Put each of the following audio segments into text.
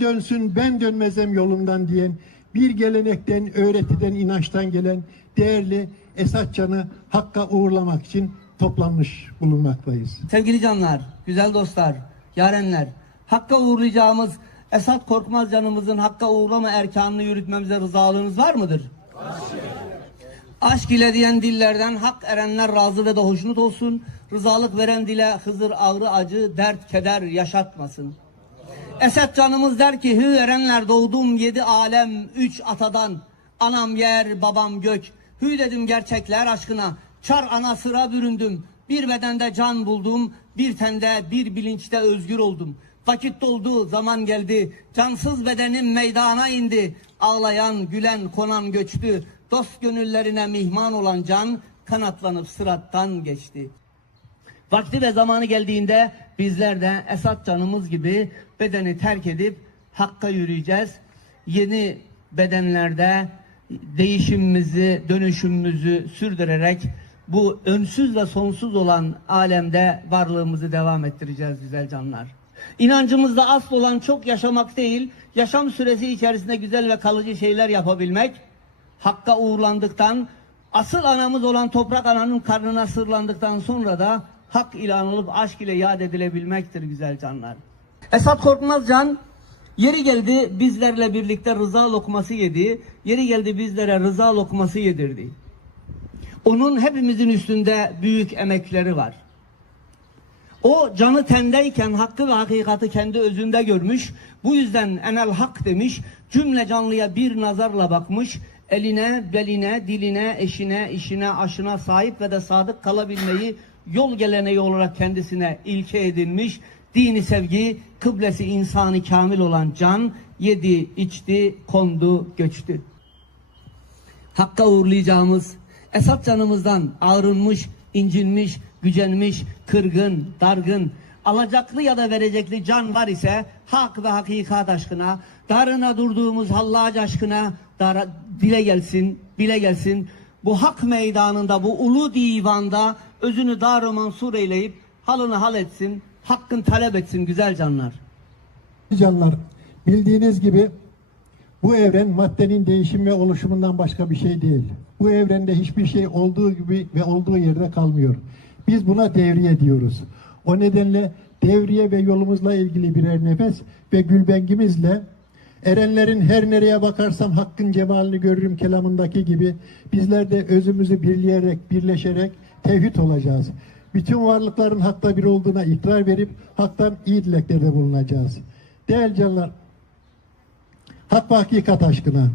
dönsün ben dönmezem yolundan diyen bir gelenekten, öğretiden, inançtan gelen değerli Esat Can'ı Hakk'a uğurlamak için toplanmış bulunmaktayız. Sevgili canlar, güzel dostlar, yarenler, Hakk'a uğurlayacağımız Esat Korkmaz canımızın Hakk'a uğurlama erkanını yürütmemize rızalığınız var mıdır? Aşk ile diyen dillerden hak erenler razı ve de hoşnut olsun. Rızalık veren dile Hızır ağrı acı, dert keder yaşatmasın. Esat canımız der ki hü erenler doğdum yedi alem üç atadan. Anam yer babam gök. Hü dedim gerçekler aşkına. Çar ana sıra büründüm. Bir bedende can buldum. Bir tende bir bilinçte özgür oldum. Vakit doldu zaman geldi. Cansız bedenim meydana indi. Ağlayan gülen konan göçtü. Dost gönüllerine mihman olan can kanatlanıp sırattan geçti. Vakti ve zamanı geldiğinde bizler de Esat canımız gibi bedeni terk edip Hakk'a yürüyeceğiz. Yeni bedenlerde değişimimizi, dönüşümümüzü sürdürerek bu önsüz ve sonsuz olan alemde varlığımızı devam ettireceğiz güzel canlar. İnancımızda asıl olan çok yaşamak değil, yaşam süresi içerisinde güzel ve kalıcı şeyler yapabilmek, Hakka uğurlandıktan, asıl anamız olan toprak ananın karnına sırlandıktan sonra da hak ile anılıp aşk ile yad edilebilmektir güzel canlar. Esat Korkmazcan yeri geldi bizlerle birlikte rıza lokması yedi. Yeri geldi bizlere rıza lokması yedirdi. Onun hepimizin üstünde büyük emekleri var. O canı tendeyken hakkı ve hakikati kendi özünde görmüş. Bu yüzden enel hak demiş. Cümle canlıya bir nazarla bakmış. Eline, beline, diline, eşine, işine, aşına sahip ve de sadık kalabilmeyi yol geleneği olarak kendisine ilke edinmiş. Dini sevgi, kıblesi insanı kamil olan can yedi, içti, kondu, göçtü. Hakka uğurlayacağımız Esat canımızdan ağrınmış, incinmiş, gücenmiş, kırgın, dargın, alacaklı ya da verecekli can var ise hak ve hakikat aşkına, darına durduğumuz hallac aşkına dara, dile gelsin, bile gelsin. Bu hak meydanında, bu ulu divanda özünü dar mansur eyleyip halını hal etsin, hakkın talep etsin güzel canlar. Canlar bildiğiniz gibi bu evren maddenin değişim ve oluşumundan başka bir şey değil. Bu evrende hiçbir şey olduğu gibi ve olduğu yerde kalmıyor. Biz buna devriye diyoruz. O nedenle devriye ve yolumuzla ilgili birer nefes ve gülbengimizle erenlerin her nereye bakarsam hakkın cemalini görürüm kelamındaki gibi bizler de özümüzü birleyerek, birleşerek tevhid olacağız. Bütün varlıkların hakta bir olduğuna ikrar verip haktan iyi dileklerde bulunacağız. Değerli canlar, Hak ve hakikat aşkına.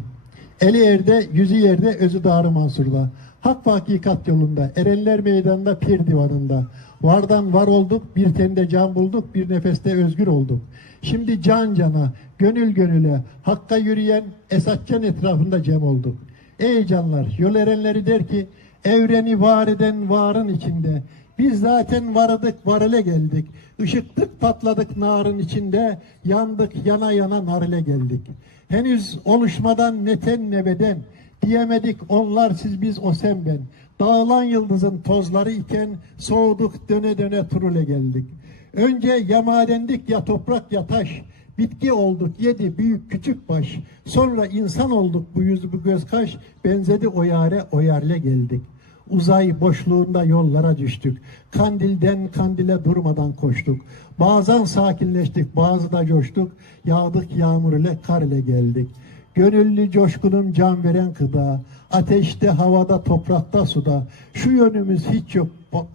Eli erde, yüzü yerde, özü dağrı mansurla. Hak ve hakikat yolunda, erenler meydanında, pir divanında. Vardan var olduk, bir tende can bulduk, bir nefeste özgür olduk. Şimdi can cana, gönül gönüle, hakka yürüyen Esatcan etrafında cem olduk. Ey canlar, yol erenleri der ki, evreni var eden varın içinde. Biz zaten varıdık, varile geldik. Işıktık, patladık narın içinde. Yandık, yana yana narile geldik. Henüz oluşmadan ne ten ne beden. Diyemedik onlar siz biz o sen ben. Dağılan yıldızın tozları iken soğuduk döne döne turule geldik. Önce ya madendik ya toprak ya taş. Bitki olduk yedi büyük küçük baş. Sonra insan olduk bu yüz bu göz kaş. Benzedi o yare o yerle geldik. Uzay boşluğunda yollara düştük. Kandilden kandile durmadan koştuk. Bazen sakinleştik, bazı da coştuk. Yağdık yağmur ile kar ile geldik. Gönüllü coşkunun can veren kıda. Ateşte, havada, toprakta, suda. Şu yönümüz hiç yok ba-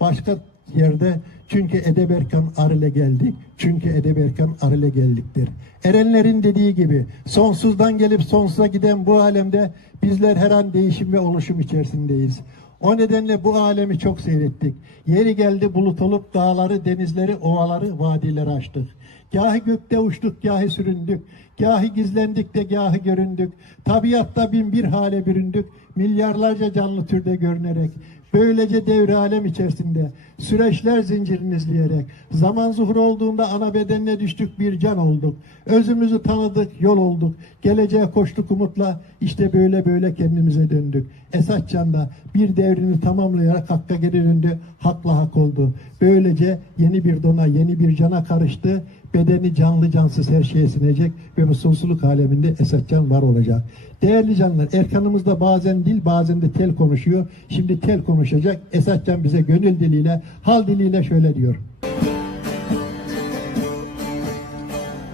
başka yerde. Çünkü Edeberkan Arıl'e geldik. Çünkü Edeberkan Arıl'e geldiktir. Erenlerin dediği gibi sonsuzdan gelip sonsuza giden bu alemde bizler her an değişim ve oluşum içerisindeyiz. O nedenle bu alemi çok seyrettik. Yeri geldi bulut olup dağları, denizleri, ovaları, vadileri açtık. Gahi gökte uçtuk, gahi süründük. Gahi gizlendik de gahi göründük. Tabiatta bin bir hale büründük. Milyarlarca canlı türde görünerek. Böylece devre alem içerisinde süreçler zincirini izleyerek zaman zuhur olduğunda ana bedenine düştük bir can olduk. Özümüzü tanıdık, yol olduk. Geleceğe koştuk umutla işte böyle böyle kendimize döndük. Esat Can da bir devrini tamamlayarak hakka geri döndü. Hakla hak oldu. Böylece yeni bir dona, yeni bir cana karıştı. Bedeni canlı cansız her şeye sinecek ve bu sonsuzluk aleminde Esat Can var olacak. Değerli canlar, Erkan'ımızda bazen dil bazen de tel konuşuyor. Şimdi tel konuşacak. Esat Can bize gönül diliyle, hal diliyle şöyle diyor.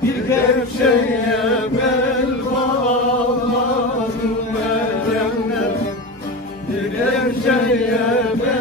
Bir gevşeye bel bağladım erenler Bir gevşeye bel